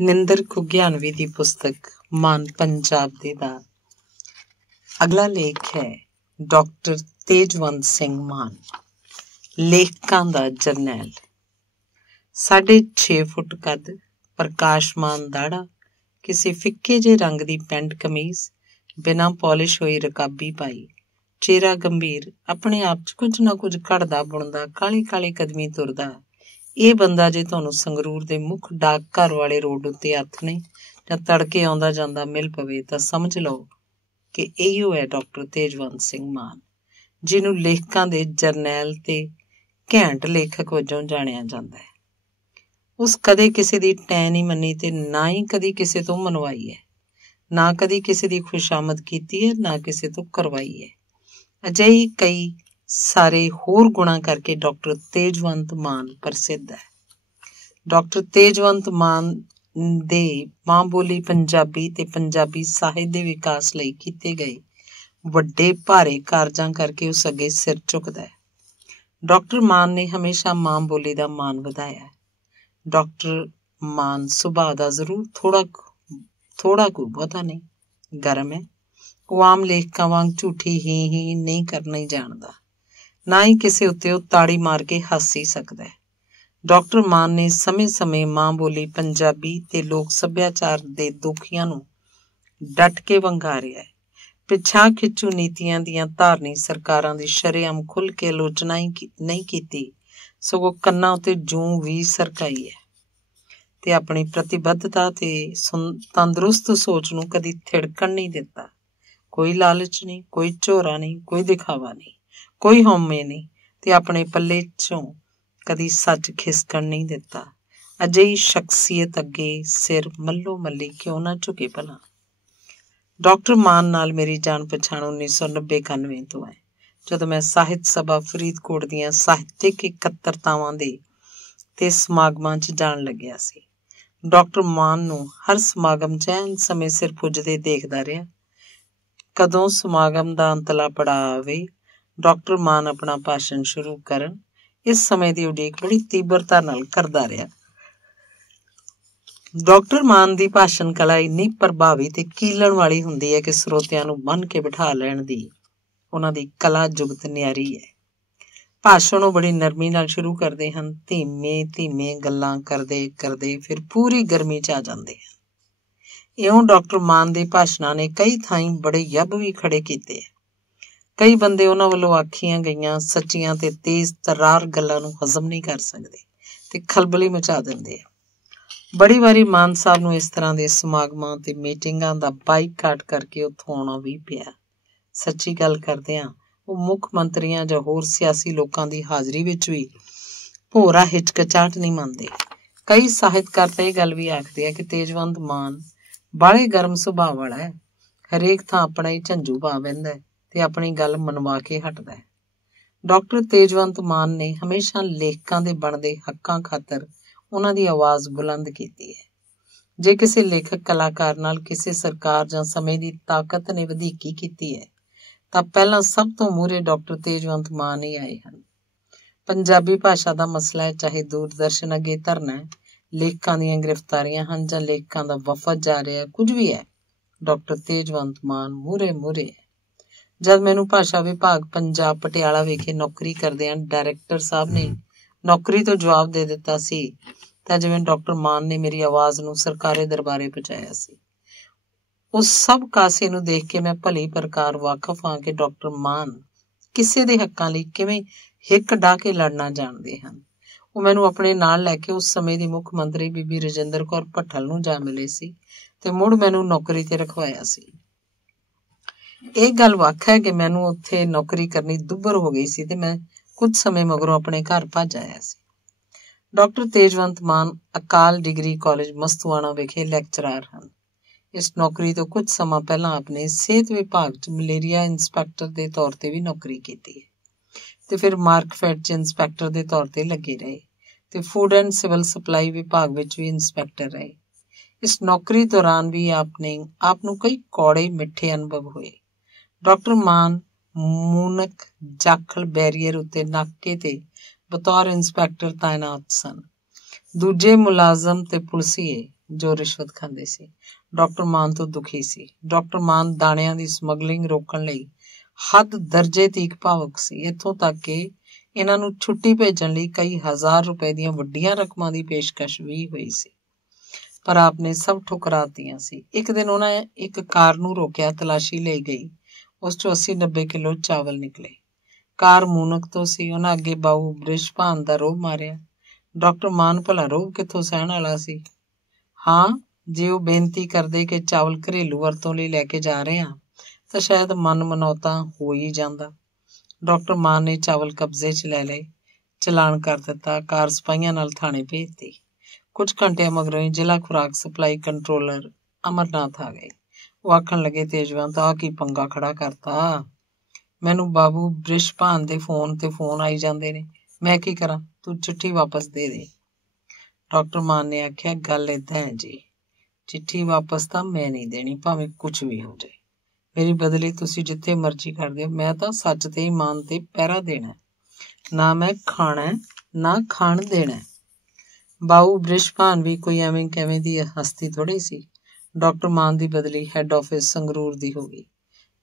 ਨਿੰਦਰ ਘੁਗਿਆਨਵੀ ਦੀ ਪੁਸਤਕ ਮਾਨ ਪੰਜਾਬ ਦੇ ਦਾ ਅਗਲਾ ਲੇਖ ਹੈ ਡਾਕਟਰ ਤੇਜਵੰਤ ਸਿੰਘ ਮਾਨ, ਲੇਖਕਾਂ ਦਾ ਜਰਨੈਲ। 6.5 ਫੁੱਟ ਕੱਦ, ਪ੍ਰਕਾਸ਼ਮਾਨ ਦਾੜਾ, ਕਿਸੇ ਫਿੱਕੇ ਜਿਹੇ ਰੰਗ ਦੀ ਪੈਂਟ ਕਮੀਜ਼, ਬਿਨਾਂ ਪੋਲਿਸ਼ ਹੋਈ ਰਕਾਬੀ ਪਾਈ, ਚਿਹਰਾ ਗੰਭੀਰ, ਆਪਣੇ ਆਪ 'ਚ ਕੁਝ ਨਾ ਕੁਝ ਘੜਦਾ ਬੁਣਦਾ, ਕਾਲੀ ਕਾਲੀ ਕਦਮੀ ਤੁਰਦਾ। ਇਹ ਬੰਦਾ ਜੇ ਤੁਹਾਨੂੰ ਸੰਗਰੂਰ ਦੇ ਮੁੱਖ ਡਾਕ ਘਰ ਵਾਲੇ ਰੋਡ ਉੱਤੇ ਆਥਣੇ ਜਾਂ ਤੜਕੇ ਆਉਂਦਾ ਜਾਂਦਾ ਮਿਲ ਪਵੇ ਤਾਂ ਸਮਝ ਲਓ ਕਿ ਇਹੀਓ ਹੈ ਡਾਕਟਰ ਤੇਜਵੰਤ ਸਿੰਘ ਮਾਨ, ਜਿਹਨੂੰ ਲੇਖਕਾਂ ਦੇ ਜਰਨੈਲ ਤੇ ਘੈਂਟ ਲੇਖਕ ਵਜੋਂ ਜਾਣਿਆ ਜਾਂਦਾ ਹੈ। ਉਸ ਕਦੇ ਕਿਸੇ ਦੀ ਟੈਂ ਨਹੀਂ ਮੰਨੀ ਤੇ ਨਾ ਹੀ ਕਦੀ ਕਿਸੇ ਤੋਂ ਮਨਵਾਈ ਹੈ, ਨਾ ਕਦੀ ਕਿਸੇ ਦੀ ਖੁਸ਼ਾਮਦ ਕੀਤੀ ਹੈ, ਨਾ ਕਿਸੇ ਤੋਂ ਕਰਵਾਈ ਹੈ। ਅਜਿਹੀ ਕਈ ਸਾਰੇ ਹੋਰ ਗੁਣਾਂ ਕਰਕੇ ਡਾਕਟਰ ਤੇਜਵੰਤ ਮਾਨ ਪ੍ਰਸਿੱਧ ਹੈ। ਡਾਕਟਰ ਤੇਜਵੰਤ ਮਾਨ ਦੇ ਮਾਂ ਬੋਲੀ ਪੰਜਾਬੀ ਤੇ ਪੰਜਾਬੀ ਸਾਹਿਤ ਦੇ ਵਿਕਾਸ ਲਈ ਕੀਤੇ ਗਏ ਵੱਡੇ ਭਾਰੇ ਕਾਰਜਾਂ ਕਰਕੇ ਉਸ ਅੱਗੇ ਸਿਰ ਝੁਕਦਾ ਹੈ। ਡਾਕਟਰ ਮਾਨ ਨੇ ਹਮੇਸ਼ਾ ਮਾਂ ਬੋਲੀ ਦਾ ਮਾਣ ਵਧਾਇਆ ਹੈ। ਡਾਕਟਰ ਮਾਨ ਸੁਭਾਅ ਦਾ ਜ਼ਰੂਰ ਥੋੜਾ ਕੁ ਬਹੁਤਾ ਨਹੀਂ ਗਰਮ ਹੈ। ਉਹ ਆਮ ਲੇਖਕਾਂ ਵਾਂਗ ਝੂਠੀ ਹੀ ਨਹੀਂ ਕਰਨਾ ਜਾਣਦਾ, ਨਾ ਹੀ ਕਿਸੇ ਉੱਤੇ ਉਹ ਤਾੜੀ ਮਾਰ ਕੇ ਹੱਸ ਹੀ ਸਕਦਾ ਹੈ। ਡਾਕਟਰ ਮਾਨ ਨੇ ਸਮੇਂ-ਸਮੇਂ ਮਾਂ ਬੋਲੀ ਪੰਜਾਬੀ ਤੇ ਲੋਕ ਸੱਭਿਆਚਾਰ ਦੇ ਦੋਖੀਆਂ ਨੂੰ ਡਟ ਕੇ ਵੰਗਾਰਿਆ ਹੈ। ਪਿਛਾਂ ਖਿੱਚੂ ਨੀਤੀਆਂ ਦੀਆਂ ਧਾਰਨੀ ਸਰਕਾਰਾਂ ਦੀ ਸ਼ਰੇਆਮ ਖੁੱਲ੍ਹ ਕੇ ਆਲੋਚਨਾ ਹੀ ਨਹੀਂ ਕੀਤੀ, ਸਗੋਂ ਕੰਨਾਂ ਉੱਤੇ ਜੂੰ ਵੀ ਸਰਕਾਈ ਹੈ ਤੇ ਆਪਣੀ ਪ੍ਰਤੀਬੱਧਤਾ ਤੇ ਤੰਦਰੁਸਤ ਸੋਚ ਨੂੰ ਕਦੀ ਥਿੜਕਣ ਨਹੀਂ ਦਿੱਤਾ। ਕੋਈ ਲਾਲਚ ਨਹੀਂ, ਕੋਈ ਝੋਰਾ ਨਹੀਂ, ਕੋਈ ਦਿਖਾਵਾ ਨਹੀਂ, ਕੋਈ ਹਉਮੈ ਨਹੀਂ ਤੇ ਆਪਣੇ ਪੱਲੇ 'ਚੋਂ ਕਦੀ ਸੱਚ ਖਿਸਕਣ ਨਹੀਂ ਦਿੱਤਾ। ਅਜਿਹੀ ਸ਼ਖਸੀਅਤ ਅੱਗੇ ਸਿਰ ਮੱਲੋ ਮੱਲੀ ਕਿਉਂ ਨਾ ਝੁਕੇ ਭਲਾ। ਡਾਕਟਰ ਮਾਨ ਨਾਲ ਮੇਰੀ ਜਾਣ ਪਛਾਣ 1990-91 ਤੋਂ ਹੈ, ਜਦੋਂ ਮੈਂ ਸਾਹਿਤ ਸਭਾ ਫਰੀਦਕੋਟ ਦੀਆਂ ਸਾਹਿਤਕ ਇਕੱਤਰਤਾਵਾਂ ਦੇ ਤੇ ਸਮਾਗਮਾਂ 'ਚ ਜਾਣ ਲੱਗਿਆ ਸੀ। ਡਾਕਟਰ ਮਾਨ ਨੂੰ ਹਰ ਸਮਾਗਮ 'ਚ ਐਨ ਸਮੇਂ ਸਿਰ ਪੁੱਜਦੇ ਦੇਖਦਾ ਰਿਹਾ। ਕਦੋਂ ਸਮਾਗਮ ਦਾ ਅੰਤਲਾ ਪੜਾਅ ਆਵੇ, ਡਾਕਟਰ ਮਾਨ ਆਪਣਾ ਭਾਸ਼ਣ ਸ਼ੁਰੂ ਕਰਨ, ਇਸ ਸਮੇਂ ਦੀ ਉਡੀਕ ਬੜੀ ਤੀਬਰਤਾ ਨਾਲ ਕਰਦਾ ਰਿਹਾ। ਡਾਕਟਰ ਮਾਨ ਦੀ ਭਾਸ਼ਣ ਕਲਾ ਇੰਨੀ ਪ੍ਰਭਾਵੀ ਤੇ ਕੀਲਣ ਵਾਲੀ ਹੁੰਦੀ ਹੈ ਕਿ ਸਰੋਤਿਆਂ ਨੂੰ ਬੰਨ੍ਹ ਕੇ ਬਿਠਾ ਲੈਣ ਦੀ ਉਹਨਾਂ ਦੀ ਕਲਾ ਜੁਗਤ ਨਿਆਰੀ ਹੈ। ਭਾਸ਼ਣ ਉਹ ਬੜੀ ਨਰਮੀ ਨਾਲ ਸ਼ੁਰੂ ਕਰਦੇ ਹਨ, ਧੀਮੇ ਗੱਲਾਂ ਕਰਦੇ ਫਿਰ ਪੂਰੀ ਗਰਮੀ 'ਚ ਆ ਜਾਂਦੇ ਹਨ। ਇਉਂ ਡਾਕਟਰ ਮਾਨ ਦੇ ਭਾਸ਼ਣਾਂ ਨੇ ਕਈ ਥਾਈਂ ਬੜੇ ਯੱਬ ਵੀ ਖੜੇ ਕੀਤੇ। ਕਈ ਬੰਦੇ ਉਹਨਾਂ ਵੱਲੋਂ ਆਖੀਆਂ ਗਈਆਂ ਸੱਚੀਆਂ ਤੇ ਤੇਜ਼ ਤਰਾਰ ਗੱਲਾਂ ਨੂੰ ਹਜ਼ਮ ਨਹੀਂ ਕਰ ਸਕਦੇ ਤੇ ਖਲਬਲੀ ਮਚਾ ਦਿੰਦੇ ਆ। ਬੜੀ ਵਾਰੀ ਮਾਨ ਸਾਹਿਬ ਨੂੰ ਇਸ ਤਰ੍ਹਾਂ ਦੇ ਸਮਾਗਮਾਂ ਤੇ ਮੀਟਿੰਗਾਂ ਦਾ ਬਾਈਕਾਟ ਕਰਕੇ ਉੱਥੋਂ ਆਉਣਾ ਵੀ ਪਿਆ। ਸੱਚੀ ਗੱਲ ਕਰਦਿਆਂ ਉਹ ਮੁੱਖ ਮੰਤਰੀਆਂ ਜਾਂ ਹੋਰ ਸਿਆਸੀ ਲੋਕਾਂ ਦੀ ਹਾਜ਼ਰੀ ਵਿੱਚ ਵੀ ਭੋਰਾ ਹਿਚਕਚਾਹਟ ਨਹੀਂ ਮੰਨਦੇ। ਕਈ ਸਾਹਿਤਕਾਰ ਤਾਂ ਇਹ ਗੱਲ ਵੀ ਆਖਦੇ ਆ ਕਿ ਤੇਜਵੰਤ ਮਾਨ ਬਾਹਲੇ ਗਰਮ ਸੁਭਾਅ ਵਾਲਾ ਹੈ, ਹਰੇਕ ਥਾਂ ਆਪਣਾ ਹੀ ਝੰਜੂ ਪਾ ਬਹਿੰਦਾ ਤੇ ਆਪਣੀ ਗੱਲ ਮਨਵਾ ਕੇ ਹਟਦਾ ਹੈ। ਡਾਕਟਰ ਤੇਜਵੰਤ ਮਾਨ ਨੇ ਹਮੇਸ਼ਾ ਲੇਖਕਾਂ ਦੇ ਬਣਦੇ ਹੱਕਾਂ ਖਾਤਰ ਉਹਨਾਂ ਦੀ ਆਵਾਜ਼ ਬੁਲੰਦ ਕੀਤੀ ਹੈ। ਜੇ ਕਿਸੇ ਲੇਖਕ ਕਲਾਕਾਰ ਨਾਲ ਕਿਸੇ ਸਰਕਾਰ ਜਾਂ ਸਮੇਂ ਦੀ ਤਾਕਤ ਨੇ ਵਧੀਕੀ ਕੀਤੀ ਹੈ ਤਾਂ ਪਹਿਲਾਂ ਸਭ ਤੋਂ ਮੂਹਰੇ ਡਾਕਟਰ ਤੇਜਵੰਤ ਮਾਨ ਹੀ ਆਏ ਹਨ। ਪੰਜਾਬੀ ਭਾਸ਼ਾ ਦਾ ਮਸਲਾ ਹੈ, ਚਾਹੇ ਦੂਰਦਰਸ਼ਨ ਅੱਗੇ ਧਰਨਾ ਹੈ, ਲੇਖਕਾਂ ਦੀਆਂ ਗ੍ਰਿਫਤਾਰੀਆਂ ਹਨ ਜਾਂ ਲੇਖਕਾਂ ਦਾ ਵਫਦ ਜਾ ਰਿਹਾ, ਕੁਝ ਵੀ ਹੈ, ਡਾਕਟਰ ਤੇਜਵੰਤ ਮਾਨ ਮੂਹਰੇ ਹੈ। ਜਦ ਮੈਨੂੰ ਭਾਸ਼ਾ ਵਿਭਾਗ ਪੰਜਾਬ ਪਟਿਆਲਾ ਵਿਖੇ ਨੌਕਰੀ ਕਰਦਿਆਂ ਡਾਇਰੈਕਟਰ ਸਾਹਿਬ ਨੇ ਨੌਕਰੀ ਤੋਂ ਜਵਾਬ ਦੇ ਦਿੱਤਾ ਸੀ ਤਾਂ ਜਿਵੇਂ ਡਾਕਟਰ ਮਾਨ ਨੇ ਮੇਰੀ ਆਵਾਜ਼ ਨੂੰ ਸਰਕਾਰੀ ਦਰਬਾਰੇ ਪਹੁੰਚਾਇਆ ਸੀ। ਉਸ ਸਭ ਕਾਸੇ ਨੂੰ ਦੇਖ ਕੇ ਮੈਂ ਭਲੀ ਪ੍ਰਕਾਰ ਵਾਕਫ ਹਾਂ ਕਿ ਡਾਕਟਰ ਮਾਨ ਕਿਸੇ ਦੇ ਹੱਕਾਂ ਲਈ ਕਿਵੇਂ ਹਿੱਕ ਡਾਹ ਕੇ ਲੜਨਾ ਜਾਣਦੇ ਹਨ। ਉਹ ਮੈਨੂੰ ਆਪਣੇ ਨਾਲ ਲੈ ਕੇ ਉਸ ਸਮੇਂ ਦੀ ਮੁੱਖ ਮੰਤਰੀ ਬੀਬੀ ਰਜਿੰਦਰ ਕੌਰ ਭੱਠਲ ਨੂੰ ਜਾ ਮਿਲੇ ਸੀ ਤੇ ਮੁੜ ਮੈਨੂੰ ਨੌਕਰੀ ਤੇ ਰਖਵਾਇਆ ਸੀ। ਇਹ ਗੱਲ ਵੱਖ ਹੈ ਕਿ ਮੈਨੂੰ ਉੱਥੇ ਨੌਕਰੀ ਕਰਨੀ ਦੁੱਭਰ ਹੋ ਗਈ ਸੀ ਤੇ ਮੈਂ ਕੁਝ ਸਮੇਂ ਮਗਰੋਂ ਆਪਣੇ ਘਰ ਭੱਜ ਆਇਆ ਸੀ। ਡਾਕਟਰ ਤੇਜਵੰਤ ਮਾਨ ਅਕਾਲ ਡਿਗਰੀ ਕਾਲਜ ਮਸਤੂਆਣਾ ਵਿਖੇ ਲੈਕਚਰਾਰ ਹਨ। ਇਸ ਨੌਕਰੀ ਤੋਂ ਕੁਝ ਸਮਾਂ ਪਹਿਲਾਂ ਆਪਣੇ ਸਿਹਤ ਵਿਭਾਗ 'ਚ ਮਲੇਰੀਆ ਇੰਸਪੈਕਟਰ ਦੇ ਤੌਰ ਤੇ ਵੀ ਨੌਕਰੀ ਕੀਤੀ ਹੈ ਤੇ ਫਿਰ ਮਾਰਕਫੈਡ 'ਚ ਇੰਸਪੈਕਟਰ ਦੇ ਤੌਰ ਤੇ ਲੱਗੇ ਰਹੇ ਤੇ ਫੂਡ ਐਂਡ ਸਿਵਲ ਸਪਲਾਈ ਵਿਭਾਗ ਵਿੱਚ ਵੀ ਇੰਸਪੈਕਟਰ ਰਹੇ। ਇਸ ਨੌਕਰੀ ਦੌਰਾਨ ਵੀ ਆਪ ਨੂੰ ਕਈ ਕੌੜੇ ਮਿੱਠੇ ਅਨੁਭਵ ਹੋਏ। ਡਾਕਟਰ ਮਾਨ ਮੂਨਕ ਜਾਖਲ ਬੈਰੀਅਰ ਉੱਤੇ ਨਾਕੇ ਤੇ ਬਤੌਰ ਇੰਸਪੈਕਟਰ ਤਾਇਨਾਤ ਸਨ। ਦੂਜੇ ਮੁਲਾਜ਼ਮ ਤੇ ਪੁਲਸੀਏ ਜੋ ਰਿਸ਼ਵਤ ਖਾਂਦੇ ਸੀ। ਡਾਕਟਰ ਮਾਨ ਤੋਂ ਦੁਖੀ ਸੀ। ਡਾਕਟਰ ਮਾਨ ਦਾਣਿਆਂ ਦੀ ਸਮਗਲਿੰਗ ਰੋਕਣ ਲਈ ਹੱਦ ਦਰਜੇ ਤੀਕ ਭਾਵੁਕ ਸੀ, ਇੱਥੋਂ ਤੱਕ ਕਿ ਇਹਨਾਂ ਨੂੰ ਛੁੱਟੀ ਭੇਜਣ ਲਈ ਕਈ ਹਜ਼ਾਰ ਰੁਪਏ ਦੀਆਂ ਵੱਡੀਆਂ ਰਕਮਾਂ ਦੀ ਪੇਸ਼ਕਸ਼ ਵੀ ਹੋਈ ਸੀ, ਪਰ ਆਪ ਨੇ ਸਭ ਠੁਕਰਾਤੀਆਂ ਸੀ। ਇੱਕ ਦਿਨ ਉਹਨਾਂ ਇੱਕ ਕਾਰ ਨੂੰ ਰੋਕਿਆ, ਤਲਾਸ਼ੀ ਲਈ ਗਈ। ਉਸ 'ਚੋਂ 80-90 ਕਿਲੋ ਚਾਵਲ ਨਿਕਲੇ। ਕਾਰ ਮੂਨਕ ਤੋਂ ਸੀ। ਉਹਨਾਂ ਅੱਗੇ ਬਾਊ ਬ੍ਰਿਸ਼ਭਾਨ ਦਾ ਰੋਹਬ ਮਾਰਿਆ। ਡਾਕਟਰ ਮਾਨ ਭਲਾ ਰੋਹਬ ਕਿੱਥੋਂ ਸਹਿਣ ਵਾਲਾ ਸੀ? ਹਾਂ, ਜੇ ਉਹ ਬੇਨਤੀ ਕਰਦੇ ਕਿ ਚਾਵਲ ਘਰੇਲੂ ਵਰਤੋਂ ਲਈ ਲੈ ਕੇ ਜਾ ਰਹੇ ਹਾਂ ਤਾਂ ਸ਼ਾਇਦ ਮਨ ਮਨੌਤਾ ਹੋ ਹੀ ਜਾਂਦਾ। ਡਾਕਟਰ ਮਾਨ ਨੇ ਚਾਵਲ ਕਬਜ਼ੇ 'ਚ ਲੈ ਲਏ, ਚਲਾਨ ਕਰ ਦਿੱਤਾ, ਕਾਰ ਸਿਪਾਹੀਆਂ ਨਾਲ ਥਾਣੇ ਭੇਜਤੀ। ਕੁਝ ਘੰਟਿਆਂ ਮਗਰੋਂ ਹੀ ਜ਼ਿਲ੍ਹਾ ਖੁਰਾਕ ਸਪਲਾਈ ਕੰਟਰੋਲਰ ਅਮਰਨਾਥ ਆ ਗਏ। ਉਹ ਆਖਣ ਲੱਗੇ, ਤੇਜਵੰਤ, ਆਹ ਕੀ ਪੰਗਾ ਖੜਾ ਕਰਤਾ? ਮੈਨੂੰ ਬਾਬੂ ਬ੍ਰਿਸ਼ਭਾਨ ਦੇ ਫੋਨ ਤੇ ਫੋਨ ਆਈ ਜਾਂਦੇ ਨੇ, ਮੈਂ ਕੀ ਕਰਾਂ? ਤੂੰ ਚਿੱਠੀ ਵਾਪਸ ਦੇ ਦੇ। ਡਾਕਟਰ ਮਾਨ ਨੇ ਆਖਿਆ, ਗੱਲ ਏਦਾਂ ਹੈ ਜੀ, ਚਿੱਠੀ ਵਾਪਸ ਤਾਂ ਮੈਂ ਨਹੀਂ ਦੇਣੀ, ਭਾਵੇਂ ਕੁਝ ਵੀ ਹੋ ਜਾਏ। ਮੇਰੀ ਬਦਲੀ ਤੁਸੀਂ ਜਿੱਥੇ ਮਰਜ਼ੀ ਕਰ ਦਿਓ, ਮੈਂ ਤਾਂ ਸੱਚ ਤੇ ਇਮਾਨ ਤੇ ਪਹਿਰਾ ਦੇਣਾ, ਨਾ ਮੈਂ ਖਾਣਾ ਨਾ ਖਾਣ ਦੇਣਾ। ਬਾਊ ਬ੍ਰਿਸ਼ਭਾਨ ਵੀ ਕੋਈ ਐਵੇਂ ਕਿਵੇਂ ਦੀ ਹਸਤੀ ਥੋੜੀ ਸੀ। ਡਾਕਟਰ ਮਾਨ ਦੀ ਬਦਲੀ ਹੈੱਡ ਆਫਿਸ ਸੰਗਰੂਰ ਦੀ ਹੋ ਗਈ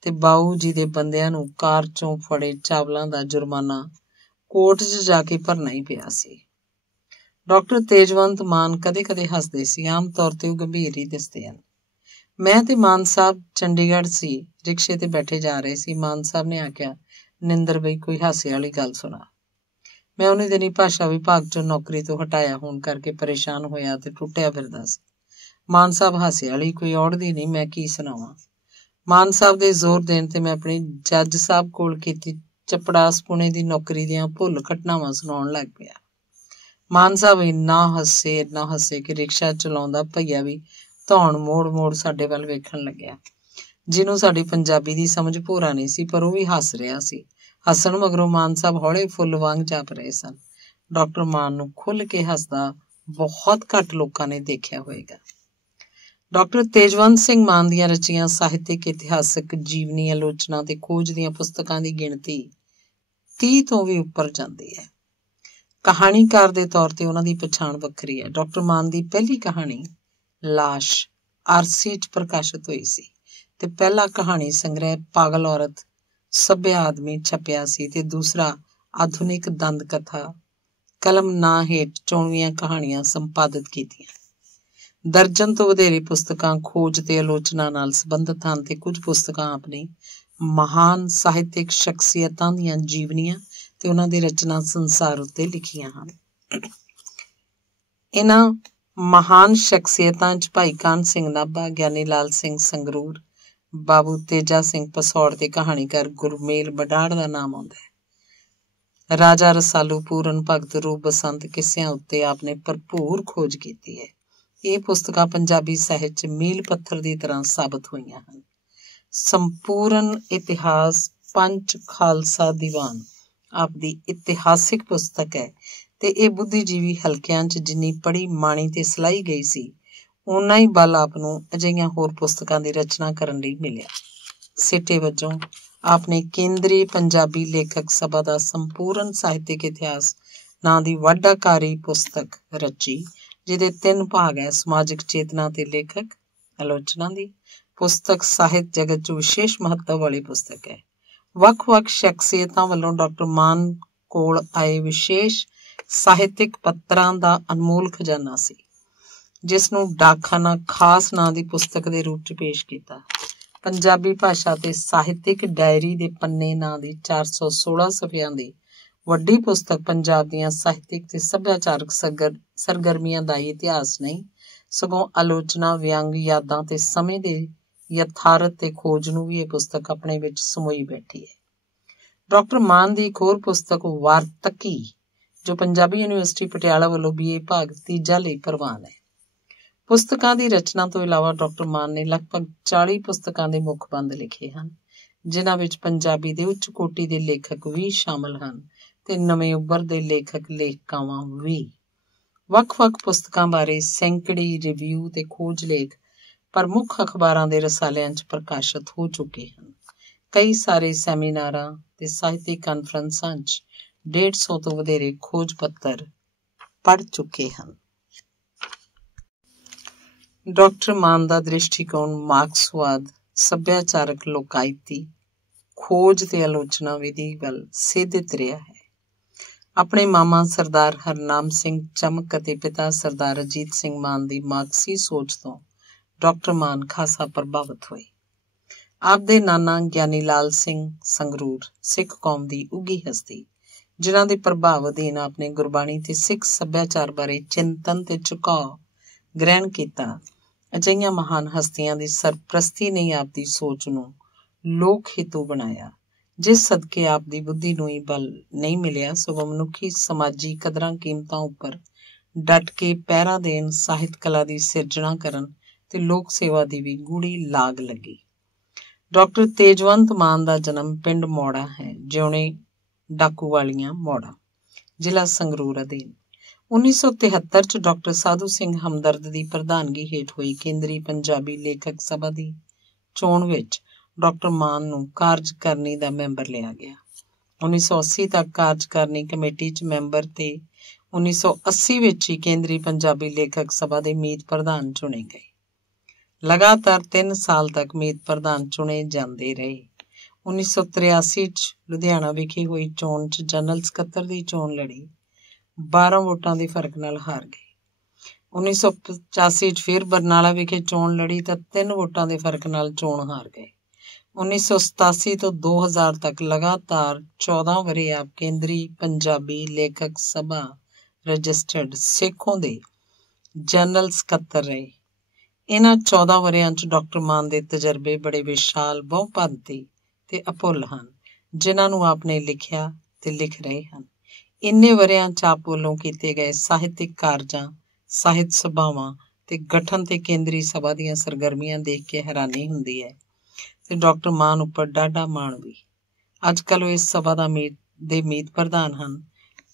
ਤੇ ਬਾਊ ਜੀ ਦੇ ਬੰਦਿਆਂ ਨੂੰ ਕਾਰ 'ਚੋਂ ਫੜੇ ਚਾਵਲਾਂ ਦਾ ਜੁਰਮਾਨਾ ਕੋਰਟ 'ਚ ਜਾ ਕੇ ਭਰਨਾ ਹੀ ਪਿਆ ਸੀ। ਡਾਕਟਰ ਤੇਜਵੰਤ ਮਾਨ ਕਦੇ-ਕਦੇ ਹੱਸਦੇ ਸੀ, ਆਮ ਤੌਰ ਤੇ ਉਹ ਗੰਭੀਰ ਹੀ ਦਿਸਦੇ ਹਨ। ਮੈਂ ਤੇ ਮਾਨ ਸਾਹਿਬ ਚੰਡੀਗੜ੍ਹ ਸੀ, ਰਿਕਸ਼ੇ ਤੇ ਬੈਠੇ ਜਾ ਰਹੇ ਸੀ। ਮਾਨ ਸਾਹਿਬ ਨੇ ਆਖਿਆ, ਨਿੰਦਰ ਬਈ, ਕੋਈ ਹਾਸੇ ਵਾਲੀ ਗੱਲ ਸੁਣਾ। ਮੈਂ ਉਹਨੇ ਦਿਨੀ ਭਾਸ਼ਾ ਵਿਭਾਗ 'ਚੋਂ ਨੌਕਰੀ ਤੋਂ ਹਟਾਇਆ ਹੋਣ ਕਰਕੇ ਪਰੇਸ਼ਾਨ ਹੋਇਆ ਤੇ ਟੁੱਟਿਆ ਫਿਰਦਾ ਸੀ। ਮਾਨ ਸਾਹਿਬ ਹਾਸੇ ਵਾਲੀ ਕੋਈ ਔੜਦੀ ਨਹੀਂ, ਮੈਂ ਕੀ ਸੁਣਾਵਾਂ। ਮਾਨ ਸਾਹਿਬ ਦੇ ਜ਼ੋਰ ਦੇਣ ਤੇ ਮੈਂ ਆਪਣੀ ਜੱਜ ਸਾਹਿਬ ਕੋਲ ਕੀਤੀ ਚਪੜਾਸ ਪੁਣੇ ਦੀ ਨੌਕਰੀ ਦੀਆਂ ਭੁੱਲ ਘਟਨਾਵਾਂ ਸੁਣਾਉਣ ਲੱਗ ਪਿਆ। ਮਾਨ ਸਾਹਿਬ ਇੰਨਾ ਹੱਸੇ ਕਿ ਰਿਕਸ਼ਾ ਚਲਾਉਂਦਾ ਭਈਆ ਵੀ ਧੌਣ ਮੋੜ ਸਾਡੇ ਵੱਲ ਵੇਖਣ ਲੱਗਿਆ। ਜਿਹਨੂੰ ਸਾਡੀ ਪੰਜਾਬੀ ਦੀ ਸਮਝ ਭੋਰਾ ਨਹੀਂ ਸੀ, ਪਰ ਉਹ ਵੀ ਹੱਸ ਰਿਹਾ ਸੀ। ਹੱਸਣ ਮਗਰੋਂ ਮਾਨ ਸਾਹਿਬ ਹੌਲੇ ਫੁੱਲ ਵਾਂਗ ਜਾਪ ਰਹੇ ਸਨ। ਡਾਕਟਰ ਮਾਨ ਨੂੰ ਖੁੱਲ੍ਹ ਕੇ ਹੱਸਦਾ ਬਹੁਤ ਘੱਟ ਲੋਕਾਂ ਨੇ ਦੇਖਿਆ ਹੋਵੇਗਾ। ਡਾਕਟਰ ਤੇਜਵੰਤ ਸਿੰਘ ਮਾਨ ਦੀਆਂ ਰਚੀਆਂ ਸਾਹਿਤਿਕ, ਇਤਿਹਾਸਕ, ਜੀਵਨੀ, ਆਲੋਚਨਾ ਤੇ ਖੋਜ ਦੀਆਂ ਪੁਸਤਕਾਂ ਦੀ ਗਿਣਤੀ 30 ਤੋਂ ਵੀ ਉੱਪਰ ਜਾਂਦੀ ਹੈ। ਕਹਾਣੀਕਾਰ ਦੇ ਤੌਰ ਤੇ ਉਹਨਾਂ ਦੀ ਪਛਾਣ ਵੱਖਰੀ ਹੈ। ਡਾਕਟਰ ਮਾਨ ਦੀ ਪਹਿਲੀ ਕਹਾਣੀ ਲਾਸ਼ ਆਰਸੀ 'ਚ ਪ੍ਰਕਾਸ਼ਿਤ ਹੋਈ ਸੀ ਤੇ ਪਹਿਲਾ ਕਹਾਣੀ ਸੰਗ੍ਰਹਿ ਪਾਗਲ ਔਰਤ ਸੱਭਿਆ ਆਦਮੀ ਛਪਿਆ ਸੀ ਤੇ ਦੂਸਰਾ ਆਧੁਨਿਕ ਦੰਦ ਕਥਾ ਕਲਮ ਨਾਂ ਹੇਠ 24 ਕਹਾਣੀਆਂ ਸੰਪਾਦਿਤ ਕੀਤੀਆਂ। ਦਰਜਨ ਤੋਂ ਵਧੇਰੇ ਪੁਸਤਕਾਂ ਖੋਜ ਤੇ ਆਲੋਚਨਾ ਨਾਲ ਸੰਬੰਧਿਤ ਹਨ ਤੇ ਕੁਝ ਪੁਸਤਕਾਂ ਆਪਣੀ ਮਹਾਨ ਸਾਹਿਤਿਕ ਸ਼ਖਸੀਅਤਾਂ ਦੀਆਂ ਜੀਵਨੀਆਂ ਤੇ ਉਹਨਾਂ ਦੀ ਰਚਨਾ ਸੰਸਾਰ ਉੱਤੇ ਲਿਖੀਆਂ ਹਨ। ਇਹਨਾਂ ਮਹਾਨ ਸ਼ਖਸੀਅਤਾਂ 'ਚ ਭਾਈ ਕਾਹਨ ਸਿੰਘ ਨਾਭਾ, ਗਿਆਨੀ ਲਾਲ ਸਿੰਘ ਸੰਗਰੂਰ, ਬਾਬੂ ਤੇਜਾ ਸਿੰਘ ਪਸੌੜ ਤੇ ਕਹਾਣੀਕਾਰ ਗੁਰਮੇਲ ਬਡਾੜ ਦਾ ਨਾਮ ਆਉਂਦਾ ਹੈ। ਰਾਜਾ ਰਸਾਲੂ, ਪੂਰਨ ਭਗਤ, ਰੂਪ ਬਸੰਤ ਕਿੱਸਿਆਂ ਉੱਤੇ ਆਪਨੇ ਭਰਪੂਰ ਖੋਜ ਕੀਤੀ ਹੈ। ਇਹ ਪੁਸਤਕਾਂ ਪੰਜਾਬੀ ਸਾਹਿਤ 'ਚ ਮੀਲ ਪੱਥਰ ਦੀ ਤਰ੍ਹਾਂ ਸਾਬਤ ਹੋਈਆਂ ਹਨ। ਸੰਪੂਰਨ ਇਤਿਹਾਸ ਪੰਚ ਖਾਲਸਾ ਦੀਵਾਨ ਆਪ ਦੀ ਇਤਿਹਾਸਿਕ ਪੁਸਤਕ ਹੈ ਤੇ ਇਹ ਬੁੱਧੀਜੀਵੀ ਹਲਕਿਆਂ 'ਚ ਜਿੰਨੀ ਪੜ੍ਹੀ, ਮਾਣੀ ਤੇ ਸਲਾਹੀ ਗਈ ਸੀ, ਓਨਾ ਹੀ ਬਲ ਆਪ ਨੂੰ ਅਜਿਹੀਆਂ ਹੋਰ ਪੁਸਤਕਾਂ ਦੀ ਰਚਨਾ ਕਰਨ ਲਈ ਮਿਲਿਆ। ਸਿੱਟੇ ਵਜੋਂ ਆਪ ਨੇ ਕੇਂਦਰੀ ਪੰਜਾਬੀ ਲੇਖਕ ਸਭਾ ਦਾ ਸੰਪੂਰਨ ਸਾਹਿਤਿਕ ਇਤਿਹਾਸ ਨਾਂ ਦੀ ਵਾਢਾਕਾਰੀ ਪੁਸਤਕ ਰਚੀ, ਜਿਹਦੇ 3 ਭਾਗ ਹੈ। ਸਮਾਜਿਕ ਚੇਤਨਾ ਤੇ ਲੇਖਕ, ਆਲੋਚਨਾ ਦੀ ਪੁਸਤਕ ਸਾਹਿਤ ਜਗਤ 'ਚ ਵਿਸ਼ੇਸ਼ ਮਹੱਤਵ ਵਾਲੀ ਪੁਸਤਕ ਹੈ। ਵੱਖ-ਵੱਖ ਸ਼ਖਸੀਅਤਾਂ ਵੱਲੋਂ ਡਾਕਟਰ ਮਾਨ ਕੋਲ ਆਏ ਵਿਸ਼ੇਸ਼ ਸਾਹਿਤਿਕ ਪੱਤਰਾਂ ਦਾ ਅਨਮੋਲ ਖਜ਼ਾਨਾ ਸੀ, ਜਿਸ ਨੂੰ ਡਾਕਖਾਨਾ ਖਾਸ ਨਾਂ ਦੀ ਪੁਸਤਕ ਦੇ ਰੂਪ 'ਚ ਪੇਸ਼ ਕੀਤਾ। ਪੰਜਾਬੀ ਭਾਸ਼ਾ ਤੇ ਸਾਹਿਤਿਕ ਡਾਇਰੀ ਦੇ ਪੰਨੇ ਨਾਂ ਦੀ 416 ਸਫ਼ਿਆਂ ਦੀ ਵੱਡੀ ਪੁਸਤਕ ਪੰਜਾਬ ਦੀਆਂ ਸਾਹਿਤਿਕ ਤੇ ਸੱਭਿਆਚਾਰਕ ਸਰਗਰਮੀਆਂ ਦਾ ਹੀ ਇਤਿਹਾਸ ਨਹੀਂ, ਸਗੋਂ ਆਲੋਚਨਾ, ਵਿਅੰਗ, ਯਾਦਾਂ ਤੇ ਸਮੇਂ ਦੇ ਯਥਾਰਥ ਤੇ ਖੋਜ ਨੂੰ ਵੀ ਇਹ ਪੁਸਤਕ ਆਪਣੇ ਵਿੱਚ ਸਮੋਈ ਬੈਠੀ ਹੈ। ਡਾਕਟਰ ਮਾਨ ਦੀ ਇੱਕ ਹੋਰ ਪੁਸਤਕ ਵਾਰਤਕੀ, ਜੋ ਪੰਜਾਬੀ ਯੂਨੀਵਰਸਿਟੀ ਪਟਿਆਲਾ ਵੱਲੋਂ BA ਭਾਗ 3 ਲਈ ਪ੍ਰਵਾਨ ਹੈ। ਪੁਸਤਕਾਂ ਦੀ ਰਚਨਾ ਤੋਂ ਇਲਾਵਾ ਡਾਕਟਰ ਮਾਨ ਨੇ ਲਗਭਗ 40 ਪੁਸਤਕਾਂ ਦੇ ਮੁੱਖਬੰਧ ਲਿਖੇ ਹਨ, ਜਿਨ੍ਹਾਂ ਵਿੱਚ ਪੰਜਾਬੀ ਦੇ ਉੱਚ ਕੋਟੀ ਦੇ ਲੇਖਕ ਵੀ ਸ਼ਾਮਲ ਹਨ ਤੇ ਨਵੇਂ ਉੱਭਰਦੇ ਲੇਖਕ ਲੇਖਕਾਵਾਂ ਵੀ। ਵੱਖ-ਵੱਖ ਪੁਸਤਕਾਂ ਬਾਰੇ ਸੈਂਕੜੇ ਰਿਵਿਊ ਤੇ ਖੋਜ ਲੇਖ ਪ੍ਰਮੁੱਖ ਅਖਬਾਰਾਂ ਦੇ ਰਸਾਲਿਆਂ 'ਚ ਪ੍ਰਕਾਸ਼ਿਤ ਹੋ ਚੁੱਕੇ ਹਨ। ਕਈ ਸਾਰੇ ਸੈਮੀਨਾਰਾਂ ਤੇ ਸਾਹਿਤਿਕ ਕਾਨਫਰੰਸਾਂ 'ਚ 150 ਤੋਂ ਵਧੇਰੇ ਖੋਜ ਪੱਤਰ ਪੜ੍ਹ ਚੁੱਕੇ ਹਨ। ਡਾਕਟਰ ਮਾਨ ਦਾ ਦ੍ਰਿਸ਼ਟੀਕੋਣ ਮਾਰਕਸਵਾਦ, ਸੱਭਿਆਚਾਰਕ ਲੋਕਾਇਤੀ, ਖੋਜ ਤੇ ਆਲੋਚਨਾ ਵਿਧੀ ਵੱਲ ਸੇਧਿਤ ਰਿਹਾ ਹੈ। ਆਪਣੇ ਮਾਮਾ ਸਰਦਾਰ ਹਰਨਾਮ ਸਿੰਘ ਚਮਕ ਅਤੇ ਪਿਤਾ ਸਰਦਾਰ ਅਜੀਤ ਸਿੰਘ ਮਾਨ ਦੀ ਮਾਰਕਸੀ ਸੋਚ ਤੋਂ ਡਾਕਟਰ ਮਾਨ ਖਾਸਾ ਪ੍ਰਭਾਵਿਤ ਹੋਏ। ਆਪ ਦੇ ਨਾਨਾ ਗਿਆਨੀ ਲਾਲ ਸਿੰਘ ਸੰਗਰੂਰ ਸਿੱਖ ਕੌਮ ਦੀ ਉੱਘੀ ਹਸਤੀ, ਜਿਨ੍ਹਾਂ ਦੇ ਪ੍ਰਭਾਵ ਅਧੀਨ ਆਪਣੇ ਗੁਰਬਾਣੀ ਤੇ ਸਿੱਖ ਸੱਭਿਆਚਾਰ ਬਾਰੇ ਚਿੰਤਨ ਤੇ ਝੁਕਾਅ ਗ੍ਰਹਿਣ ਕੀਤਾ। ਅਜਿਹੀਆਂ ਮਹਾਨ ਹਸਤੀਆਂ ਦੀ ਸਰਪ੍ਰਸਤੀ ਨੇ ਆਪ ਦੀ ਸੋਚ ਨੂੰ ਲੋਕ ਹਿੱਤੂ ਬਣਾਇਆ, ਜਿਸ ਸਦਕੇ ਆਪ ਦੀ ਬੁੱਧੀ ਨੂੰ ਹੀ ਬਲ ਨਹੀਂ ਮਿਲਿਆ, ਸਗੋਂ ਮਨੁੱਖੀ ਸਮਾਜੀ ਕਦਰਾਂ ਕੀਮਤਾਂ ਉੱਪਰ ਡਟ ਕੇ ਪਹਿਰਾ ਦੇਣ, ਸਾਹਿਤ ਕਲਾ ਦੀ ਸਿਰਜਣਾ ਕਰਨ ਤੇ ਲੋਕ ਸੇਵਾ ਦੀ ਵੀ ਗੂੜੀ ਲਾਗ ਲੱਗੀ। ਡਾਕਟਰ ਤੇਜਵੰਤ ਮਾਨ ਦਾ ਜਨਮ ਪਿੰਡ ਮੌੜਾ ਹੈ, ਜਿਉਣੇ ਡਾਕੂ ਵਾਲੀਆਂ ਮੌੜਾ, ਜ਼ਿਲ੍ਹਾ ਸੰਗਰੂਰ ਅਧੀਨ। 1973 ਚ ਡਾਕਟਰ ਸਾਧੂ ਸਿੰਘ ਹਮਦਰਦ ਦੀ ਪ੍ਰਧਾਨਗੀ ਹੇਠ ਹੋਈ ਕੇਂਦਰੀ ਪੰਜਾਬੀ ਲੇਖਕ ਸਭਾ ਦੀ ਚੋਣ ਵਿੱਚ ਡਾਕਟਰ ਮਾਨ ਨੂੰ ਕਾਰਜਕਾਰਨੀ ਦਾ ਮੈਂਬਰ ਲਿਆ ਗਿਆ। 1980 ਤੱਕ ਕਾਰਜਕਾਰਨੀ ਕਮੇਟੀ 'ਚ ਮੈਂਬਰ ਤੇ 1980 ਵਿੱਚ ਹੀ ਕੇਂਦਰੀ ਪੰਜਾਬੀ ਲੇਖਕ ਸਭਾ ਦੇ ਮੀਤ ਪ੍ਰਧਾਨ ਚੁਣੇ ਗਏ। ਲਗਾਤਾਰ 3 ਸਾਲ ਤੱਕ ਮੀਤ ਪ੍ਰਧਾਨ ਚੁਣੇ ਜਾਂਦੇ ਰਹੇ। 1983 ਚ ਲੁਧਿਆਣਾ ਵਿਖੇ ਹੋਈ ਚੋਣ 'ਚ ਜਨਰਲ ਸਕੱਤਰ ਦੀ ਚੋਣ ਲੜੀ, 12 ਵੋਟਾਂ ਦੇ ਫਰਕ ਨਾਲ ਹਾਰ ਗਏ। 1985 ਚ ਫਿਰ ਬਰਨਾਲਾ ਵਿਖੇ ਚੋਣ ਲੜੀ ਤਾਂ 3 ਵੋਟਾਂ ਦੇ ਫਰਕ ਨਾਲ ਚੋਣ ਹਾਰ ਗਏ। 1987 ਤੋਂ 2000 ਤੱਕ ਲਗਾਤਾਰ 14 ਵਰ੍ਹੇ ਆਪ ਕੇਂਦਰੀ ਪੰਜਾਬੀ ਲੇਖਕ ਸਭਾ ਰਜਿਸਟਰਡ ਸੇਖੋਂ ਦੇ ਜਨਰਲ ਸਕੱਤਰ ਰਹੇ। ਇਹਨਾਂ 14 ਵਰ੍ਹਿਆਂ 'ਚ ਡਾਕਟਰ ਮਾਨ ਦੇ ਤਜਰਬੇ ਬੜੇ ਵਿਸ਼ਾਲ, ਬਹੁਪੰਤੀ ਤੇ ਅਭੁੱਲ ਹਨ, ਜਿਨ੍ਹਾਂ ਨੂੰ ਆਪ ਨੇ ਲਿਖਿਆ ਤੇ ਲਿਖ ਰਹੇ ਹਨ। ਇੰਨੇ ਵਰ੍ਹਿਆਂ 'ਚ ਆਪ ਵੱਲੋਂ ਕੀਤੇ ਗਏ ਸਾਹਿਤਿਕ ਕਾਰਜਾਂ, ਸਾਹਿਤ ਸਭਾਵਾਂ ਤੇ ਗਠਨ ਤੇ ਕੇਂਦਰੀ ਸਭਾ ਦੀਆਂ ਸਰਗਰਮੀਆਂ ਦੇਖ ਕੇ ਹੈਰਾਨੀ ਹੁੰਦੀ ਹੈ ਤੇ ਡਾਕਟਰ ਮਾਨ ਉੱਪਰ ਡਾਢਾ ਮਾਣ ਵੀ। ਅੱਜ ਕੱਲ੍ਹ ਉਹ ਇਸ ਸਭਾ ਦੇ ਮੀਤ ਪ੍ਰਧਾਨ ਹਨ।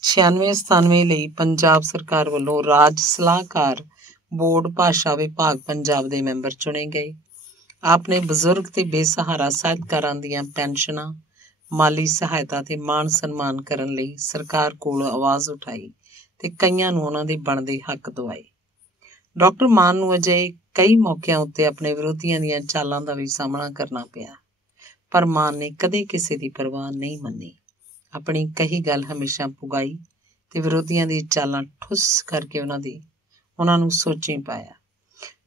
96-97 ਲਈ ਪੰਜਾਬ ਸਰਕਾਰ ਵੱਲੋਂ ਰਾਜ ਸਲਾਹਕਾਰ ਬੋਰਡ ਭਾਸ਼ਾ ਵਿਭਾਗ ਪੰਜਾਬ ਦੇ ਮੈਂਬਰ ਚੁਣੇ ਗਏ। ਆਪ ਨੇ ਬਜ਼ੁਰਗ ਤੇ ਬੇਸਹਾਰਾ ਸਾਹਿਤਕਾਰਾਂ ਦੀਆਂ ਪੈਨਸ਼ਨਾਂ, ਮਾਲੀ ਸਹਾਇਤਾ ਤੇ ਮਾਣ ਸਨਮਾਨ ਕਰਨ ਲਈ ਸਰਕਾਰ ਕੋਲ ਆਵਾਜ਼ ਉਠਾਈ ਤੇ ਕਈਆਂ ਨੂੰ ਉਹਨਾਂ ਦੇ ਬਣਦੇ ਹੱਕ ਦਿਵਾਏ। ਡਾਕਟਰ ਮਾਨ ਨੂੰ ਅਜਿਹੇ ਕਈ ਮੌਕਿਆਂ ਉੱਤੇ ਆਪਣੇ ਵਿਰੋਧੀਆਂ ਦੀਆਂ ਚਾਲਾਂ ਦਾ ਵੀ ਸਾਹਮਣਾ ਕਰਨਾ ਪਿਆ, ਪਰ ਮਾਨ ਨੇ ਕਦੇ ਕਿਸੇ ਦੀ ਪਰਵਾਹ ਨਹੀਂ ਮੰਨੀ। ਆਪਣੀ ਕਹੀ ਗੱਲ ਹਮੇਸ਼ਾ ਪੁਗਾਈ ਤੇ ਵਿਰੋਧੀਆਂ ਦੀ ਚਾਲਾਂ ਠੁੱਸ ਕਰਕੇ ਉਹਨਾਂ ਨੂੰ ਸੋਚੀ ਪਾਇਆ।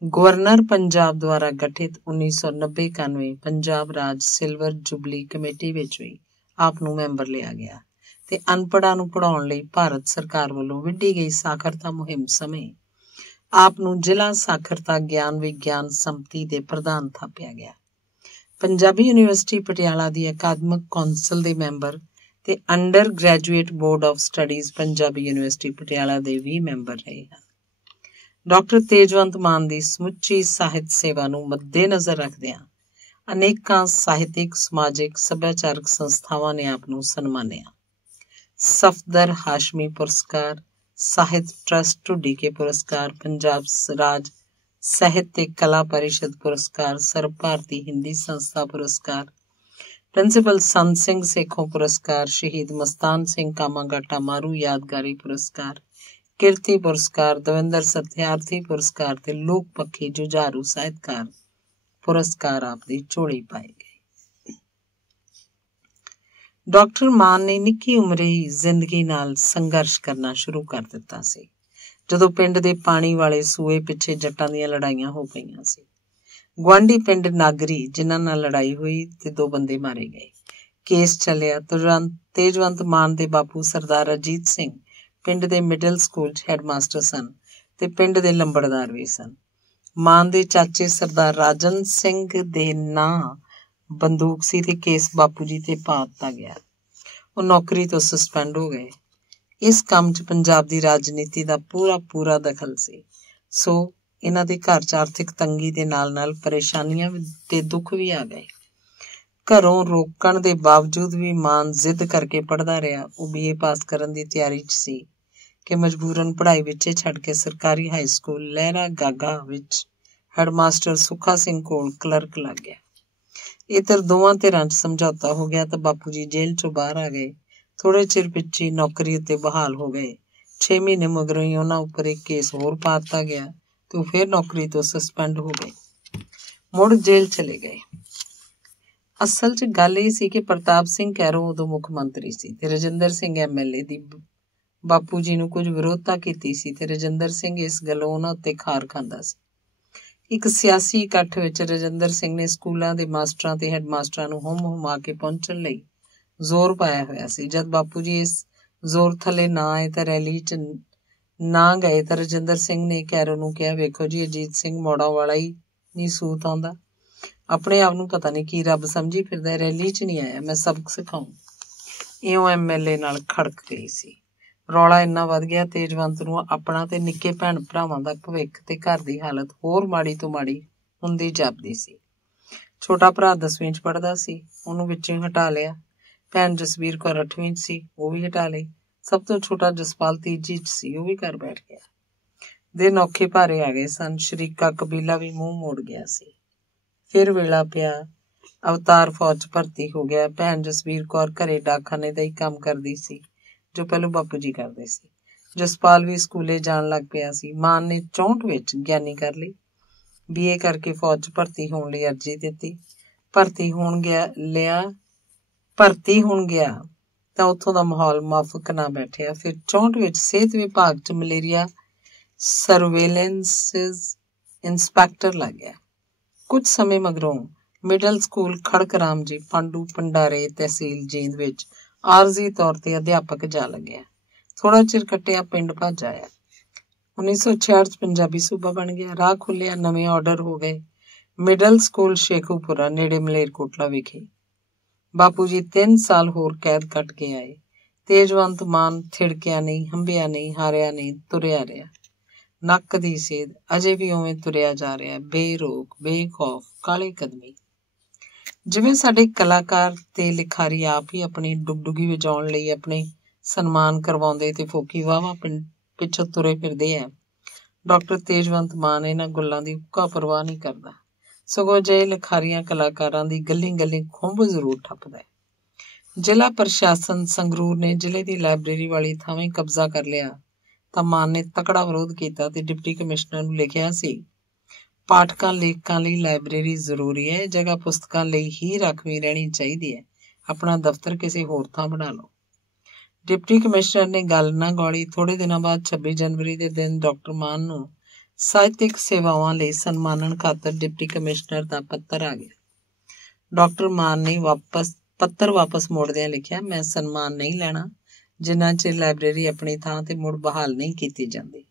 ਗਵਰਨਰ ਪੰਜਾਬ ਦੁਆਰਾ ਗਠਿਤ 1990-91 ਪੰਜਾਬ ਰਾਜ ਸਿਲਵਰ ਜੁਬਲੀ ਕਮੇਟੀ ਵਿੱਚ ਵੀ ਆਪ ਨੂੰ ਮੈਂਬਰ ਲਿਆ ਗਿਆ ਤੇ ਅਨਪੜ੍ਹਾਂ ਨੂੰ ਪੜ੍ਹਾਉਣ ਲਈ ਭਾਰਤ ਸਰਕਾਰ ਵੱਲੋਂ ਵਿੱਢੀ ਗਈ ਸਾਖਰਤਾ ਮੁਹਿੰਮ ਸਮੇਂ ਆਪ ਨੂੰ ਜ਼ਿਲ੍ਹਾ ਸਾਖਰਤਾ ਗਿਆਨ ਵਿਗਿਆਨ ਸੰਮਤੀ ਦੇ ਪ੍ਰਧਾਨ ਥਾਪਿਆ ਗਿਆ। ਪੰਜਾਬੀ ਯੂਨੀਵਰਸਿਟੀ ਪਟਿਆਲਾ ਦੀ ਅਕਾਦਮਿਕ ਕੌਂਸਲ ਦੇ ਮੈਂਬਰ ਤੇ under graduate board of studies Punjabi university Patiala ਦੇ ਵੀ ਮੈਂਬਰ ਰਹੇ ਹਨ। ਡਾਕਟਰ ਤੇਜਵੰਤ ਮਾਨ ਦੀ ਸਮੁੱਚੀ ਸਾਹਿਤ ਸੇਵਾ ਨੂੰ ਮੱਦੇਨਜ਼ਰ ਰੱਖਦਿਆਂ ਅਨੇਕਾਂ ਸਾਹਿਤਿਕ, ਸਮਾਜਿਕ, ਸੱਭਿਆਚਾਰਕ ਸੰਸਥਾਵਾਂ ਨੇ ਆਪ ਨੂੰ ਸਨਮਾਨਿਆ। ਸਫਦਰ ਹਾਸ਼ਮੀ ਪੁਰਸਕਾਰ, ਸਾਹਿਤ ਟਰਸਟ ਢੁੱਡੀਕੇ ਪੁਰਸਕਾਰ, ਪੰਜਾਬ ਰਾਜ ਸਾਹਿਤ ਤੇ ਕਲਾ ਪਰਿਸ਼ਦ ਪੁਰਸਕਾਰ, ਸਰਬ ਭਾਰਤੀ ਹਿੰਦੀ ਸੰਸਥਾ ਪੁਰਸਕਾਰ, ਪ੍ਰਿੰਸੀਪਲ ਸੰਤ ਸਿੰਘ ਸੇਖੋਂ ਪੁਰਸਕਾਰ, ਸ਼ਹੀਦ ਮਸਤਾਨ ਸਿੰਘ ਕਾਮਾਗਾਟਾ ਮਾਰੂ ਯਾਦਗਾਰੀ ਪੁਰਸਕਾਰ, ਕੀਰਤੀ ਪੁਰਸਕਾਰ, ਦਵਿੰਦਰ ਸਤਿਆਰਥੀ ਪੁਰਸਕਾਰ ਤੇ ਲੋਕ ਪੱਖੀ ਜੁਝਾਰੂ ਸਾਹਿਤਕਾਰ ਪੁਰਸਕਾਰ ਆਪ ਦੀ ਝੋਲੀ ਪਾਏ ਗਏ। ਡਾਕਟਰ ਮਾਨ ਨੇ ਨਿੱਕੀ ਉਮਰੇ ਹੀ ਜ਼ਿੰਦਗੀ ਨਾਲ ਸੰਘਰਸ਼ ਕਰਨਾ ਸ਼ੁਰੂ ਕਰ ਦਿੱਤਾ ਸੀ, ਜਦੋਂ ਪਿੰਡ ਦੇ ਪਾਣੀ ਵਾਲੇ ਸੂਏ ਪਿੱਛੇ ਜੱਟਾਂ ਦੀਆਂ ਲੜਾਈਆਂ ਹੋ ਪਈਆਂ ਸੀ। ਗੁਆਂਢੀ ਪਿੰਡ ਨਾਗਰੀ, ਜਿਨ੍ਹਾਂ ਨਾਲ ਲੜਾਈ ਹੋਈ ਤੇ 2 ਬੰਦੇ ਮਾਰੇ ਗਏ। ਕੇਸ ਚੱਲਿਆ। ਤੇਜਵੰਤ ਮਾਨ ਦੇ ਬਾਪੂ ਸਰਦਾਰ ਅਜੀਤ ਸਿੰਘ ਪਿੰਡ ਦੇ ਮਿਡਲ ਸਕੂਲ 'ਚ ਹੈਡਮਾਸਟਰ ਸਨ ਤੇ ਪਿੰਡ ਦੇ ਲੰਬੜਦਾਰ ਵੀ ਸਨ। ਮਾਨ ਦੇ ਚਾਚੇ ਸਰਦਾਰ ਰਾਜਨ ਸਿੰਘ ਦੇ ਨਾਂ ਬੰਦੂਕ ਸੀ ਤੇ ਕੇਸ ਬਾਪੂ ਜੀ ਤੇ ਪਾ ਦਿੱਤਾ ਗਿਆ। ਉਹ ਨੌਕਰੀ ਤੋਂ ਸਸਪੈਂਡ ਹੋ ਗਏ। ਇਸ ਕੰਮ 'ਚ ਪੰਜਾਬ ਦੀ ਰਾਜਨੀਤੀ ਦਾ ਪੂਰਾ ਦਖਲ ਸੀ, ਸੋ ਇਹਨਾਂ ਦੇ ਘਰ 'ਚ ਆਰਥਿਕ ਤੰਗੀ ਦੇ ਨਾਲ ਪਰੇਸ਼ਾਨੀਆਂ ਤੇ ਦੁੱਖ ਵੀ ਆ ਗਏ। ਘਰੋਂ ਰੋਕਣ ਦੇ ਬਾਵਜੂਦ ਵੀ ਮਾਨ ਜ਼ਿੱਦ ਕਰਕੇ ਪੜ੍ਹਦਾ ਰਿਹਾ। ਉਹ BA ਪਾਸ ਕਰਨ ਦੀ ਤਿਆਰੀ 'ਚ ਸੀ ਕਿ ਮਜਬੂਰਨ ਪੜ੍ਹਾਈ ਵਿੱਚੇ ਛੱਡ ਕੇ ਸਰਕਾਰੀ ਹਾਈ ਸਕੂਲ ਲਹਿਰਾ ਗਾਗਾ ਵਿੱਚ ਹੈਡਮਾਸਟਰ ਸੁੱਖਾ ਸਿੰਘ ਕੋਲ ਕਲਰਕ ਲੱਗ ਗਿਆ। ਇੱਧਰ ਦੋਵਾਂ ਧਿਰਾਂ 'ਚ ਸਮਝੌਤਾ ਹੋ ਗਿਆ ਤਾਂ ਬਾਪੂ ਜੀ ਜੇਲ੍ਹ 'ਚੋਂ ਬਾਹਰ ਆ ਗਏ। ਥੋੜੇ ਚਿਰ ਪਿੱਛੇ ਨੌਕਰੀ ਉੱਤੇ ਬਹਾਲ ਹੋ ਗਏ। 6 ਮਹੀਨੇ ਮਗਰੋਂ ਹੀ ਉਹਨਾਂ ਉੱਪਰ ਇੱਕ ਕੇਸ ਹੋਰ ਪਾ ਦਿੱਤਾ ਗਿਆ तो फिर नौकरी तो सस्पेंड हो गए, मुड़ जेल चले गए। असल च गल ਇਹ ਸੀ ਕਿ ਪ੍ਰਤਾਪ ਸਿੰਘ ਕੈਰੋਂ ਉਦੋਂ ਮੁੱਖ ਮੰਤਰੀ ਸੀ ਤੇ ਰਜਿੰਦਰ ਸਿੰਘ MLA ਦੀ ਬਾਪੂ ਜੀ ਨੂੰ ਕੁਝ ਵਿਰੋਧਤਾ ਕੀਤੀ ਸੀ ਤੇ ਰਜਿੰਦਰ ਸਿੰਘ ਇਸ ਗੱਲੋਂ ਉਹਨਾਂ ਉੱਤੇ ਖਾਰ ਖਾਂਦਾ ਸੀ। ਇੱਕ ਸਿਆਸੀ ਇਕੱਠ ਵਿੱਚ ਰਜਿੰਦਰ ਸਿੰਘ ਨੇ ਸਕੂਲਾਂ ਦੇ ਮਾਸਟਰਾਂ ਤੇ ਹੈਡਮਾਸਟਰਾਂ ਨੂੰ ਹੁਮਾ ਕੇ ਪਹੁੰਚਣ ਲਈ ਜ਼ੋਰ ਪਾਇਆ ਹੋਇਆ ਸੀ। ਜਦ ਬਾਪੂ ਜੀ ਇਸ ਜ਼ੋਰ ਥੱਲੇ ਨਾ ਆਏ ਤਾਂ ਰੈਲੀ 'ਚ ਨਾ ਗਏ ਤਾਂ ਰਜਿੰਦਰ ਸਿੰਘ ਨੇ ਕੈਰੋਂ ਨੂੰ ਕਿਹਾ, ਵੇਖੋ ਜੀ ਅਜੀਤ ਸਿੰਘ ਮੋੜਾਂ ਵਾਲਾ ਹੀ ਨਹੀਂ ਸੂਤ ਆਉਂਦਾ, ਆਪਣੇ ਆਪ ਨੂੰ ਪਤਾ ਨਹੀਂ ਕੀ ਰੱਬ ਸਮਝੀ ਫਿਰਦਾ, ਰੈਲੀ 'ਚ ਨਹੀਂ ਆਇਆ, ਮੈਂ ਸਬਕ ਸਿਖਾਊਂ। ਇਉਂ MLA ਨਾਲ ਖੜਕ ਗਈ ਸੀ। ਰੌਲਾ ਇੰਨਾ ਵੱਧ ਗਿਆ ਤੇਜਵੰਤ ਨੂੰ ਆਪਣਾ ਤੇ ਨਿੱਕੇ ਭੈਣ ਭਰਾਵਾਂ ਦਾ ਭਵਿੱਖ ਤੇ ਘਰ ਦੀ ਹਾਲਤ ਹੋਰ ਮਾੜੀ ਤੋਂ ਮਾੜੀ ਹੁੰਦੀ ਜਾਪਦੀ ਸੀ। ਛੋਟਾ ਭਰਾ 10ਵੀਂ 'ਚ ਪੜ੍ਹਦਾ ਸੀ, ਉਹਨੂੰ ਵਿੱਚੋਂ ਹਟਾ ਲਿਆ। ਭੈਣ ਜਸਵੀਰ ਕੌਰ 8ਵੀਂ 'ਚ ਸੀ, ਉਹ ਵੀ ਹਟਾ ਲਈ। ਸਭ ਤੋਂ ਛੋਟਾ ਜਸਪਾਲ 3 'ਚ ਸੀ, ਉਹ ਵੀ ਘਰ ਬੈਠ ਗਿਆ। ਦਿਨ ਔਖੇ ਭਾਰੇ ਆ ਗਏ ਸਨ। ਸ਼ਰੀਕਾ ਕਬੀਲਾ ਵੀ ਮੂੰਹ ਮੋੜ ਗਿਆ ਸੀ। ਫਿਰ ਵੇਲਾ ਪਿਆ, ਅਵਤਾਰ ਫੌਜ 'ਚ ਭਰਤੀ ਹੋ ਗਿਆ। ਭੈਣ ਜਸਵੀਰ ਕੌਰ ਘਰੇ ਡਾਕਖਾਨੇ ਦਾ ਹੀ ਕੰਮ ਕਰਦੀ ਸੀ ਜੋ ਪਹਿਲੋਂ ਬਾਪੂ ਜੀ ਕਰਦੇ ਸੀ। ਜਸਪਾਲ ਵੀ ਸਕੂਲੇ ਜਾਣ ਲੱਗ ਪਿਆ ਸੀ। ਮਾਨ ਨੇ 64 ਵਿੱਚ ਗਿਆਨੀ ਕਰ ਲਈ। BA ਕਰਕੇ ਫੌਜ 'ਚ ਭਰਤੀ ਹੋਣ ਲਈ ਅਰਜ਼ੀ ਦਿੱਤੀ। ਭਰਤੀ ਹੋਣ ਗਿਆ ਤਾਂ ਉੱਥੋਂ ਦਾ ਮਾਹੌਲ ਮਾਫਕ ਨਾ ਬੈਠਿਆ। ਫਿਰ 64 ਵਿੱਚ ਸਿਹਤ ਵਿਭਾਗ 'ਚ ਮਲੇਰੀਆ ਸਰਵੇਲੈਂਸ ਇੰਸਪੈਕਟਰ ਲੱਗ ਗਿਆ। ਕੁਝ ਸਮੇਂ ਮਗਰੋਂ ਮਿਡਲ ਸਕੂਲ ਖੜਕ ਰਾਮ ਜੀ ਪਾਂਡੂ ਭੰਡਾਰੇ ਤਹਿਸੀਲ ਜੀਂਦ ਵਿੱਚ ਆਰਜ਼ੀ ਤੌਰ ਤੇ ਅਧਿਆਪਕ ਜਾ ਲੱਗਿਆ। ਥੋੜਾ ਚਿਰ ਕੱਟਿਆ, ਪਿੰਡ ਭੱਜ ਆਇਆ। 1966 'ਚ ਪੰਜਾਬੀ ਸੂਬਾ ਬਣ ਗਿਆ। ਰਾਹ ਖੁੱਲਿਆ, ਨਵੇਂ ਆਰਡਰ ਹੋ ਗਏ। ਮਿਡਲ ਸਕੂਲ ਸ਼ੇਖੂਪੁਰਾ ਨੇੜੇ ਮਲੇਰਕੋਟਲਾ ਵਿਖੇ। ਬਾਪੂ ਜੀ 3 ਸਾਲ ਹੋਰ ਕੈਦ ਕੱਟ ਕੇ ਆਏ। ਤੇਜਵੰਤ ਮਾਨ ਥਿੜਕਿਆ ਨਹੀਂ, ਹੰਭਿਆ ਨਹੀਂ, ਹਾਰਿਆ ਨਹੀਂ, ਤੁਰਿਆ ਰਿਹਾ। ਨੱਕ ਦੀ ਸੇਧ ਅਜੇ ਵੀ ਉਵੇਂ ਤੁਰਿਆ ਜਾ ਰਿਹਾ, ਬੇਰੋਕ, ਬੇਖੌਫ, ਕਾਲੇ ਕਦਮੀ। ਜਿਵੇਂ ਸਾਡੇ ਕਲਾਕਾਰ ਤੇ ਲਿਖਾਰੀ ਆਪ ਹੀ ਆਪਣੀ ਡੁਗਡੁਗੀ ਵਜਾਉਣ ਲਈ ਆਪਣੇ ਸਨਮਾਨ ਕਰਵਾਉਂਦੇ ਤੇ ਫੋਕੀ ਵਾਹਵਾਂ ਪਿੱਛੋਂ ਤੁਰੇ ਫਿਰਦੇ ਆ, ਡਾਕਟਰ ਤੇਜਵੰਤ ਮਾਨ ਇਹਨਾਂ ਗੱਲਾਂ ਦੀ ਉੱਕਾ ਪਰਵਾਹ ਨਹੀਂ ਕਰਦਾ। ਸਗੋਂ ਅਜਿਹੇ ਲਿਖਾਰੀਆਂ ਕਲਾਕਾਰਾਂ ਦੀ ਗੱਲੀ ਖੁੰਭ ਜ਼ਰੂਰ ਠੱਪਦਾ। ਜ਼ਿਲ੍ਹਾ ਪ੍ਰਸ਼ਾਸਨ ਸੰਗਰੂਰ ਨੇ ਜ਼ਿਲ੍ਹੇ ਦੀ ਲਾਇਬ੍ਰੇਰੀ ਵਾਲੀ ਥਾਵੇਂ ਕਬਜ਼ਾ ਕਰ ਲਿਆ ਤਾਂ ਮਾਨ ਨੇ ਤਕੜਾ ਵਿਰੋਧ ਕੀਤਾ ਤੇ ਡਿਪਟੀ ਕਮਿਸ਼ਨਰ ਨੂੰ ਲਿਖਿਆ ਸੀ, ਪਾਠਕਾਂ ਲੇਖਕਾਂ ਲਈ ਲਾਇਬ੍ਰੇਰੀ ਜ਼ਰੂਰੀ ਹੈ, ਜਗ੍ਹਾ ਪੁਸਤਕਾਂ ਲਈ ਹੀ ਰਾਖਵੀਂ ਰਹਿਣੀ ਚਾਹੀਦੀ ਹੈ, ਆਪਣਾ ਦਫ਼ਤਰ ਕਿਸੇ ਹੋਰ ਥਾਂ ਬਣਾ ਲਓ। ਡਿਪਟੀ ਕਮਿਸ਼ਨਰ ਨੇ ਗੱਲ ਨਾ ਗੌਲੀ। ਥੋੜੇ ਦਿਨਾਂ ਬਾਅਦ 26 ਜਨਵਰੀ ਦੇ ਦਿਨ ਡਾਕਟਰ ਮਾਨ ਨੂੰ ਸਾਹਿਤਕ ਸੇਵਾਵਾਂ ਲਈ ਸਨਮਾਨਣ ਖਾਤਰ ਡਿਪਟੀ ਕਮਿਸ਼ਨਰ ਦਾ ਪੱਤਰ ਆ ਗਿਆ। ਡਾਕਟਰ ਮਾਨ ਨੇ ਪੱਤਰ ਵਾਪਸ ਮੋੜਦਿਆਂ ਲਿਖਿਆ, ਮੈਂ ਸਨਮਾਨ ਨਹੀਂ ਲੈਣਾ ਜਿੰਨਾ ਚਿਰ ਲਾਇਬ੍ਰੇਰੀ ਆਪਣੀ ਥਾਂ ਤੇ ਮੁੜ ਬਹਾਲ ਨਹੀਂ ਕੀਤੀ ਜਾਂਦੀ।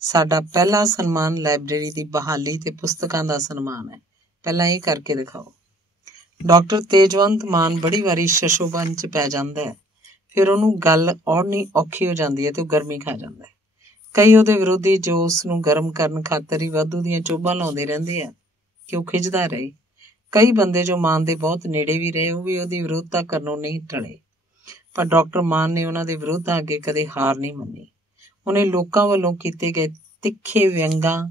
ਸਾਡਾ ਪਹਿਲਾ ਸਨਮਾਨ ਲਾਇਬ੍ਰੇਰੀ ਦੀ ਬਹਾਲੀ ਤੇ ਪੁਸਤਕਾਂ ਦਾ ਸਨਮਾਨ ਹੈ, ਪਹਿਲਾਂ ਇਹ ਕਰਕੇ ਦਿਖਾਓ। ਡਾਕਟਰ ਤੇਜਵੰਤ ਮਾਨ ਬੜੀ ਵਾਰੀ ਸ਼ਸ਼ੋਬਨ 'ਚ ਪੈ ਜਾਂਦਾ ਹੈ, ਫਿਰ ਉਹਨੂੰ ਗੱਲ ਔੜਨੀ ਔਖੀ ਹੋ ਜਾਂਦੀ ਹੈ ਤੇ ਉਹ ਗਰਮੀ ਖਾ ਜਾਂਦਾ ਹੈ। ਕਈ ਉਹਦੇ ਵਿਰੋਧੀ ਜੋ ਉਸ ਨੂੰ ਗਰਮ ਕਰਨ ਖਾਤਰ ਹੀ ਵਾਧੂ ਦੀਆਂ ਚੋਭਾਂ ਲਾਉਂਦੇ ਰਹਿੰਦੇ ਆ ਕਿ ਉਹ ਖਿੱਚਦਾ ਰਹੇ। ਕਈ ਬੰਦੇ ਜੋ ਮਾਨ ਦੇ ਬਹੁਤ ਨੇੜੇ ਵੀ ਰਹੇ, ਉਹ ਵੀ ਉਹਦੀ ਵਿਰੋਧਤਾ ਕਰਨੋਂ ਨਹੀਂ ਟਲੇ, ਪਰ ਡਾਕਟਰ ਮਾਨ ਨੇ ਉਹਨਾਂ ਦੇ ਵਿਰੋਧਾਂ ਅੱਗੇ ਕਦੇ ਹਾਰ ਨਹੀਂ ਮੰਨੀ। ਉਹਨੇ ਲੋਕਾਂ ਵੱਲੋਂ ਕੀਤੇ ਗਏ ਤਿੱਖੇ ਵਿਅੰਗਾਂ,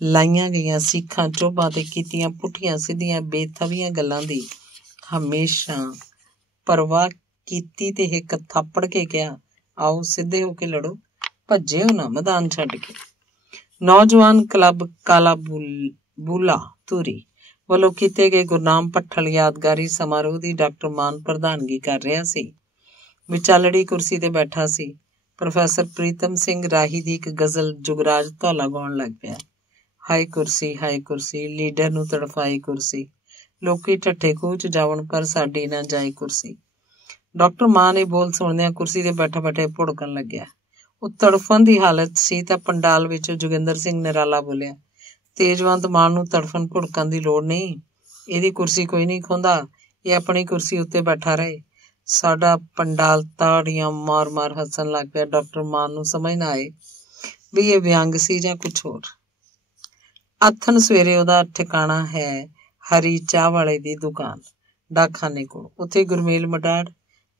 ਲਾਈਆਂ ਗਈਆਂ ਸਿੱਖਾਂ ਚੋਭਾਂ ਤੇ ਕੀਤੀਆਂ ਪੁੱਠੀਆਂ ਸਿੱਧੀਆਂ ਬੇਥਵੀਆਂ ਗੱਲਾਂ ਦੀ ਹਮੇਸ਼ਾ ਪਰਵਾਹ ਕੀਤੀ ਤੇ ਇੱਕ ਥਾਪੜ ਕੇ ਕਿਹਾ, ਆਓ ਸਿੱਧੇ ਹੋ ਕੇ ਲੜੋ, ਭੱਜਿਓ ਨਾ ਮੈਦਾਨ ਛੱਡ ਕੇ। ਨੌਜਵਾਨ ਕਲੱਬ ਕਾਲਾ ਬੂਲਾ ਧੂਰੀ ਵੱਲੋਂ ਕੀਤੇ ਗਏ ਗੁਰਨਾਮ ਭੱਠਲ ਯਾਦਗਾਰੀ ਸਮਾਰੋਹ ਦੀ ਡਾਕਟਰ ਮਾਨ ਪ੍ਰਧਾਨਗੀ ਕਰ ਰਿਹਾ ਸੀ। ਵਿਚਾਲੜੀ ਕੁਰਸੀ ਤੇ ਬੈਠਾ ਸੀ। ਪ੍ਰੋਫੈਸਰ ਪ੍ਰੀਤਮ ਸਿੰਘ ਰਾਹੀ ਦੀ ਇੱਕ ਗਜ਼ਲ ਜੁਗਰਾਜ ਧੌਲਾ ਗਾਉਣ ਲੱਗ ਪਿਆ। ਹਾਏ ਕੁਰਸੀ, ਲੀਡਰ ਨੂੰ ਤੜਫਾਈ ਕੁਰਸੀ, ਲੋਕੀ ਢੱਠੇ ਖੂਹ 'ਚ ਜਾਵਣ ਪਰ ਸਾਡੀ ਨਾ ਜਾਏ ਕੁਰਸੀ। ਡਾਕਟਰ ਮਾਨ ਇਹ ਬੋਲ ਸੁਣਦਿਆਂ ਕੁਰਸੀ ਤੇ ਬੈਠੇ ਭੁੜਕਣ ਲੱਗਿਆ। ਉਹ ਤੜਫਣ ਦੀ ਹਾਲਤ ਸੀ ਤਾਂ ਪੰਡਾਲ ਵਿੱਚੋਂ ਜੋਗਿੰਦਰ ਸਿੰਘ ਨਿਰਾਲਾ ਬੋਲਿਆ, ਤੇਜਵੰਤ ਮਾਨ ਨੂੰ ਤੜਫਣ ਭੁੜਕਣ ਦੀ ਲੋੜ ਨਹੀਂ, ਇਹਦੀ ਕੁਰਸੀ ਕੋਈ ਨਹੀਂ ਖੋਂਦਾ, ਇਹ ਆਪਣੀ ਕੁਰਸੀ ਉੱਤੇ ਬੈਠਾ ਰਹੇ। ਸਾਡਾ ਪੰਡਾਲ ਤਾੜੀਆਂ ਮਾਰ ਹੱਸਣ ਲੱਗ ਪਿਆ। ਡਾਕਟਰ ਮਾਨ ਨੂੰ ਸਮਝ ਨਾ ਆਏ ਵੀ ਇਹ ਵਿਅੰਗ ਸੀ ਜਾਂ ਕੁਛ ਹੋਰ। ਆਥਣ ਸਵੇਰੇ ਉਹਦਾ ਠਿਕਾਣਾ ਹੈ ਹਰੀ ਚਾਹ ਵਾਲੇ ਦੀ ਦੁਕਾਨ ਡਾਕਖਾਨੇ ਕੋਲ। ਉੱਥੇ ਗੁਰਮੇਲ ਮਡਾੜ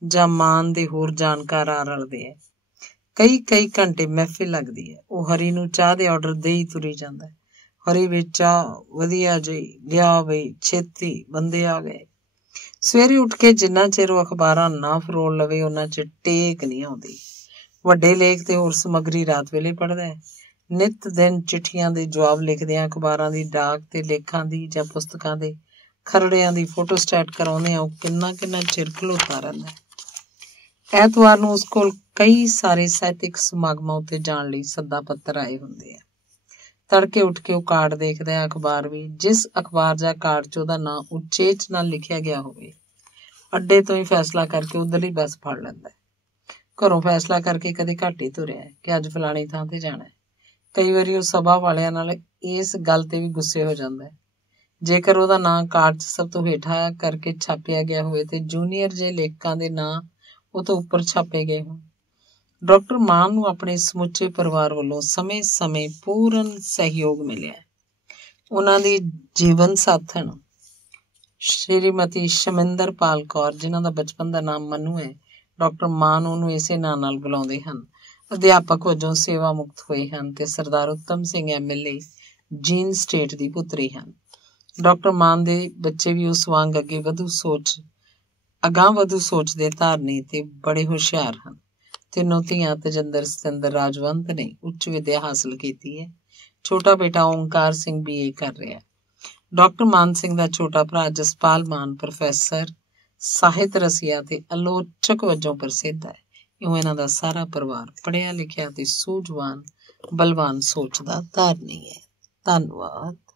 ਜਾਂ ਮਾਨ ਦੇ ਹੋਰ ਜਾਣਕਾਰ ਆ ਰਲਦੇ ਹੈ। ਕਈ ਘੰਟੇ ਮਹਿਫਿਲ ਲੱਗਦੀ ਹੈ। ਉਹ ਹਰੀ ਨੂੰ ਚਾਹ ਦੇ ਆਰਡਰ ਦੇ ਹੀ ਤੁਰੀ ਜਾਂਦਾ। ਹਰੀ ਵਿੱਚ ਚਾਹ ਵਧੀਆ ਜਿਹੀ, ਲਿਆ ਬਈ ਛੇਤੀ, ਬੰਦੇ ਆ ਗਏ। ਸਵੇਰੇ ਉੱਠ ਕੇ ਜਿੰਨਾ ਚਿਰ ਉਹ ਅਖਬਾਰਾਂ ਨਾ ਫਰੋਲ ਲਵੇ ਉਹਨਾਂ 'ਚ ਟੇਕ ਨਹੀਂ ਆਉਂਦੀ। ਵੱਡੇ ਲੇਖ ਤੇ ਹੋਰ ਸਮੱਗਰੀ ਰਾਤ ਵੇਲੇ ਪੜ੍ਹਦਾ ਹੈ। ਨਿਤ ਦਿਨ ਚਿੱਠੀਆਂ ਦੇ ਜਵਾਬ ਲਿਖਦਿਆਂ, ਅਖਬਾਰਾਂ ਦੀ ਡਾਕ ਤੇ ਲੇਖਾਂ ਦੀ ਜਾਂ ਪੁਸਤਕਾਂ ਦੇ ਖਰੜਿਆਂ ਦੀ ਫੋਟੋਸਟੇਟ ਕਰਾਉਂਦਿਆਂ ਉਹ ਕਿੰਨਾ ਚਿਰ ਖਲੋਤਾ ਰਹਿੰਦਾ। ਐਤਵਾਰ ਨੂੰ ਉਸ ਕੋਲ ਕਈ ਸਾਰੇ ਸਾਹਿਤਕ ਸਮਾਗਮਾਂ ਉੱਤੇ ਜਾਣ ਲਈ ਸੱਦਾ ਪੱਤਰ ਆਏ ਹੁੰਦੇ ਆ। ਤੜਕੇ ਉੱਠ ਕੇ ਉਹ ਕਾਰਡ ਦੇਖਦਾ ਹੈ, ਅਖਬਾਰ ਵੀ। ਜਿਸ ਅਖਬਾਰ ਜਾਂ ਕਾਰਡ 'ਚ ਉਹਦਾ ਨਾਂ ਉਚੇਚ ਨਾਲ ਲਿਖਿਆ ਗਿਆ ਹੋਵੇ, ਅੱਡੇ ਤੋਂ ਹੀ ਫੈਸਲਾ ਕਰਕੇ ਉੱਧਰਲੀ ਬੱਸ ਫੜ ਲੈਂਦਾ। ਘਰੋਂ ਫੈਸਲਾ ਕਰਕੇ ਕਦੇ ਘੱਟ ਹੀ ਤੁਰਿਆ ਕਿ ਅੱਜ ਫਲਾਣੀ ਥਾਂ ਤੇ ਜਾਣਾ। ਕਈ ਵਾਰੀ ਉਹ ਸਭਾ ਵਾਲਿਆਂ ਨਾਲ ਇਸ ਗੱਲ ਤੇ ਵੀ ਗੁੱਸੇ ਹੋ ਜਾਂਦਾ ਹੈ। ਜੇਕਰ ਉਹਦਾ ਨਾਂ ਕਾਰਡ 'ਚ ਸਭ ਤੋਂ ਹੇਠਾਂ ਕਰਕੇ ਛਾਪਿਆ ਗਿਆ ਹੋਵੇ ਤੇ ਜੂਨੀਅਰ ਜਿਹੇ ਲੇਖਕਾਂ ਦੇ ਨਾਂ ਉਹ ਤੋਂ ਉੱਪਰ ਛਾਪੇ ਗਏ ਹੋਣ। ਡਾਕਟਰ ਮਾਨ ਨੂੰ ਆਪਣੇ ਸਮੁੱਚੇ ਪਰਿਵਾਰ ਵੱਲੋਂ ਸਮੇਂ-ਸਮੇਂ ਪੂਰਨ ਸਹਿਯੋਗ ਮਿਲਿਆ। ਉਹਨਾਂ ਦੀ ਜੀਵਨ ਸਾਥਣ ਸ਼੍ਰੀਮਤੀ ਸ਼ਮਿੰਦਰਪਾਲ ਕੌਰ, ਜਿਨ੍ਹਾਂ ਦਾ ਬਚਪਨ ਦਾ ਨਾਮ ਮਨੂ ਹੈ, ਡਾਕਟਰ ਮਾਨ ਉਹਨੂੰ ਇਸੇ ਨਾਂ ਨਾਲ ਬੁਲਾਉਂਦੇ ਹਨ, ਅਧਿਆਪਕ ਵਜੋਂ ਸੇਵਾ ਮੁਕਤ ਹੋਏ ਹਨ ਤੇ ਸਰਦਾਰ Uttam Singh MLA jean state ਦੀ ਪੁੱਤਰੀ ਹਨ। ਡਾਕਟਰ ਮਾਨ ਦੇ ਬੱਚੇ ਵੀ ਉਸ ਵਾਂਗ ਅਗਾਂਹ ਵਧੂ ਸੋਚ ਦੇ ਧਾਰਨੀ ਤੇ ਬੜੇ ਹੁਸ਼ਿਆਰ ਹਨ। ਤਿੰਨੋਂ ਧੀਆਂ ਤੇਜਿੰਦਰ, ਸਤਿੰਦਰ, ਰਾਜਵੰਤ ਨੇ ਉੱਚ ਵਿੱਦਿਆ ਹਾਸਲ ਕੀਤੀ ਹੈ। ਛੋਟਾ ਬੇਟਾ ਓਂਕਾਰ ਸਿੰਘ BA ਕਰ ਰਿਹਾ। ਡਾਕਟਰ ਮਾਨ ਸਿੰਘ ਦਾ ਛੋਟਾ ਭਰਾ ਜਸਪਾਲ ਮਾਨ ਪ੍ਰੋਫੈਸਰ, ਸਾਹਿਤ ਰਸੀਆ ਤੇ ਆਲੋਚਕ ਵਜੋਂ ਪ੍ਰਸਿੱਧ ਹੈ। ਇਉਂ ਇਹਨਾਂ ਦਾ ਸਾਰਾ ਪਰਿਵਾਰ ਪੜ੍ਹਿਆ ਲਿਖਿਆ ਤੇ ਸੂਝਵਾਨ ਬਲਵਾਨ ਸੋਚ ਦਾ ਧਾਰਨੀ ਹੈ। ਧੰਨਵਾਦ।